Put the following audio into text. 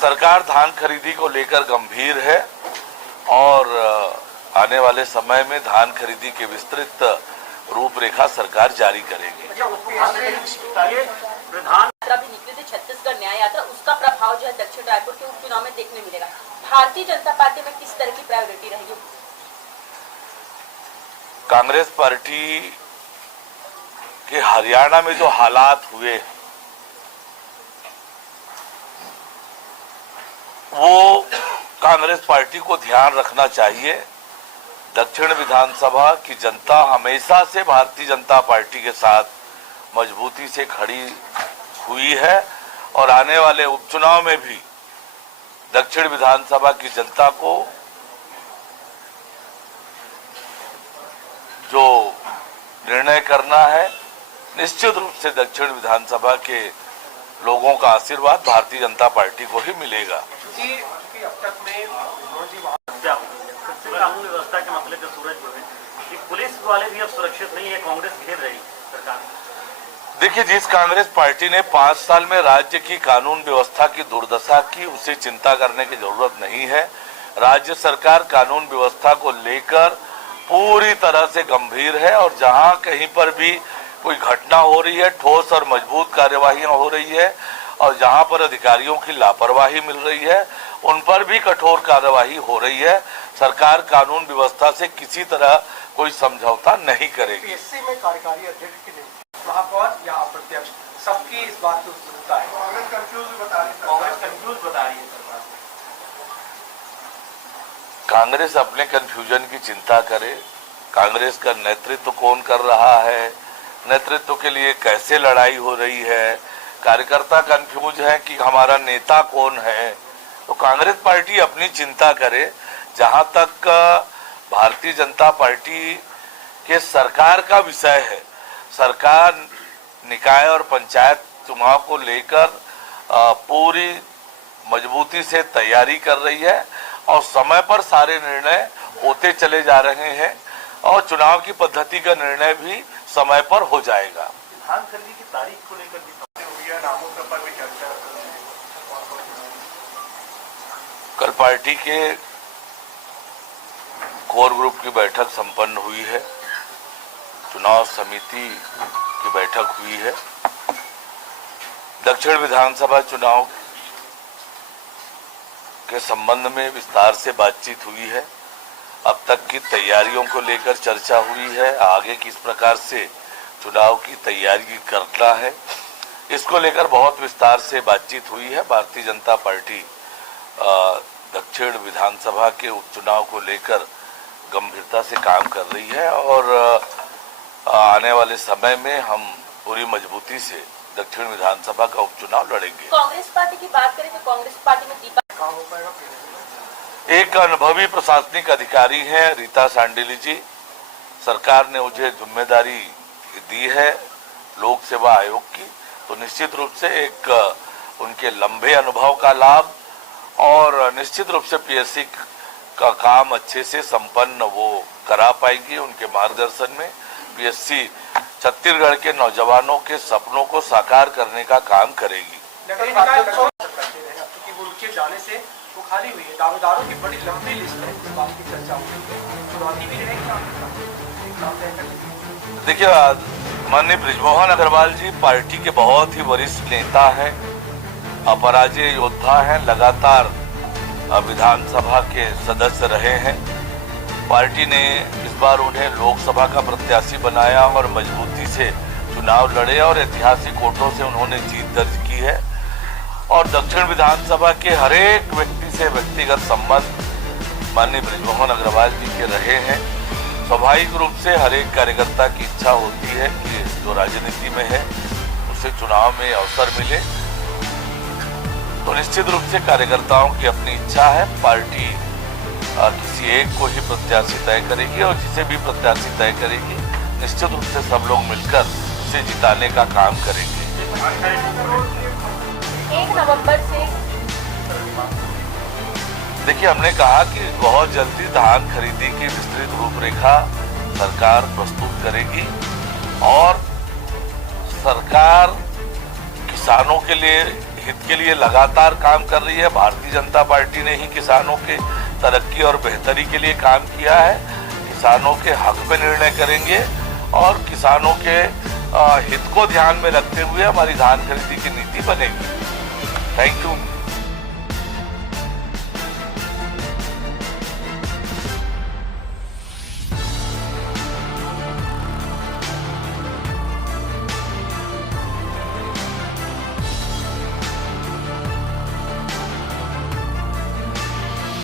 सरकार धान खरीदी को लेकर गंभीर है और आने वाले समय में धान खरीदी के विस्तृत रूपरेखा सरकार जारी करेगी। छत्तीसगढ़ न्याय यात्रा, उसका प्रभाव जो है दक्षिण रायपुर के उपचुनाव में देखने मिलेगा। भारतीय जनता पार्टी में किस तरह की प्रायोरिटी रहेगी? कांग्रेस पार्टी के हरियाणा में जो हालात हुए वो कांग्रेस पार्टी को ध्यान रखना चाहिए। दक्षिण विधानसभा की जनता हमेशा से भारतीय जनता पार्टी के साथ मजबूती से खड़ी हुई है और आने वाले उपचुनाव में भी दक्षिण विधानसभा की जनता को जो निर्णय करना है, निश्चित रूप से दक्षिण विधानसभा के लोगों का आशीर्वाद भारतीय जनता पार्टी को ही मिलेगा। अब तक में कानून व्यवस्था के मसले पे सूरज जो है कि पुलिस वाले भी अब सुरक्षित नहीं है, कांग्रेस घेर रही सरकार। देखिए, जिस कांग्रेस पार्टी ने 5 साल में राज्य की कानून व्यवस्था की दुर्दशा की, उसे चिंता करने की जरूरत नहीं है। राज्य सरकार कानून व्यवस्था को लेकर पूरी तरह से गंभीर है और जहां कहीं पर भी कोई घटना हो रही है, ठोस और मजबूत कार्यवाहियां हो रही है और जहां पर अधिकारियों की लापरवाही मिल रही है, उन पर भी कठोर कार्यवाही हो रही है। सरकार कानून व्यवस्था से किसी तरह कोई समझौता नहीं करेगी। पीएससी में कार्यकारी अध्यक्ष की नियुक्ति महापौर या अप्रत्यक्ष, सबकी इस बात की उत्सुकता है। कांग्रेस कंफ्यूज बता रही है सरकार। कांग्रेस अपने कंफ्यूजन की चिंता करे। कांग्रेस का नेतृत्व कौन कर रहा है, नेतृत्व के लिए कैसे लड़ाई हो रही है, कार्यकर्ता कंफ्यूज है कि हमारा नेता कौन है, तो कांग्रेस पार्टी अपनी चिंता करे। जहां तक भारतीय जनता पार्टी के सरकार का विषय है, सरकार निकाय और पंचायत चुनाव को लेकर पूरी मजबूती से तैयारी कर रही है और समय पर सारे निर्णय होते चले जा रहे हैं और चुनाव की पद्धति का निर्णय भी समय पर हो जाएगा। धान खरीदी की तारीख को लेकर नामों पर भी चर्चा। कल पार्टी के कोर ग्रुप की बैठक संपन्न हुई है, चुनाव समिति की बैठक हुई है। दक्षिण विधानसभा चुनाव के संबंध में विस्तार से बातचीत हुई है। अब तक की तैयारियों को लेकर चर्चा हुई है, आगे किस प्रकार से चुनाव की तैयारी करना है, इसको लेकर बहुत विस्तार से बातचीत हुई है। भारतीय जनता पार्टी दक्षिण विधानसभा के उपचुनाव को लेकर गंभीरता से काम कर रही है और आने वाले समय में हम पूरी मजबूती से दक्षिण विधानसभा का उपचुनाव लड़ेंगे। कांग्रेस पार्टी की बात करें तो कांग्रेस पार्टी में दीपा काम हो पाएगा। एक अनुभवी प्रशासनिक अधिकारी हैं रीता सांडिली जी। सरकार ने मुझे जिम्मेदारी दी है लोक सेवा आयोग की, तो निश्चित रूप से एक उनके लंबे अनुभव का लाभ और निश्चित रूप से पीएससी का काम अच्छे से संपन्न वो करा पाएंगी। उनके मार्गदर्शन में पीएससी छत्तीसगढ़ के नौजवानों के सपनों को साकार करने का काम करेगी। उनके जाने से वो खाली हुई है, दावेदारों की बड़ी लंबी लिस्ट है, इस बात की चर्चा हुई है, चुनौती भी रहेगी। देखिए, माननीय बृजमोहन अग्रवाल जी पार्टी के बहुत ही वरिष्ठ नेता हैं, अपराजय योद्धा हैं, लगातार विधानसभा के सदस्य रहे हैं। पार्टी ने इस बार उन्हें लोकसभा का प्रत्याशी बनाया और मजबूती से चुनाव लड़े और ऐतिहासिक वोटों से उन्होंने जीत दर्ज की है और दक्षिण विधानसभा के हरेक व्यक्ति से व्यक्तिगत संबंध माननीय बृजमोहन अग्रवाल जी के रहे हैं। स्वाभाविक रूप से हरेक कार्यकर्ता की इच्छा होती है कि जो राजनीति में है उसे चुनाव में अवसर मिले, तो निश्चित रूप से कार्यकर्ताओं की अपनी इच्छा है। पार्टी किसी एक को ही प्रत्याशी तय करेगी और जिसे भी प्रत्याशी तय करेगी निश्चित रूप से सब लोग मिलकर उसे जिताने का काम करेंगे। 1 नवंबर से देखिए, हमने कहा कि बहुत जल्दी धान खरीदी की विस्तृत रूपरेखा सरकार प्रस्तुत करेगी और सरकार किसानों के लिए हित के लिए लगातार काम कर रही है। भारतीय जनता पार्टी ने ही किसानों के तरक्की और बेहतरी के लिए काम किया है। किसानों के हक पे निर्णय करेंगे और किसानों के हित को ध्यान में रखते हुए हमारी धान खरीदी की नीति बनेगी। Thank you.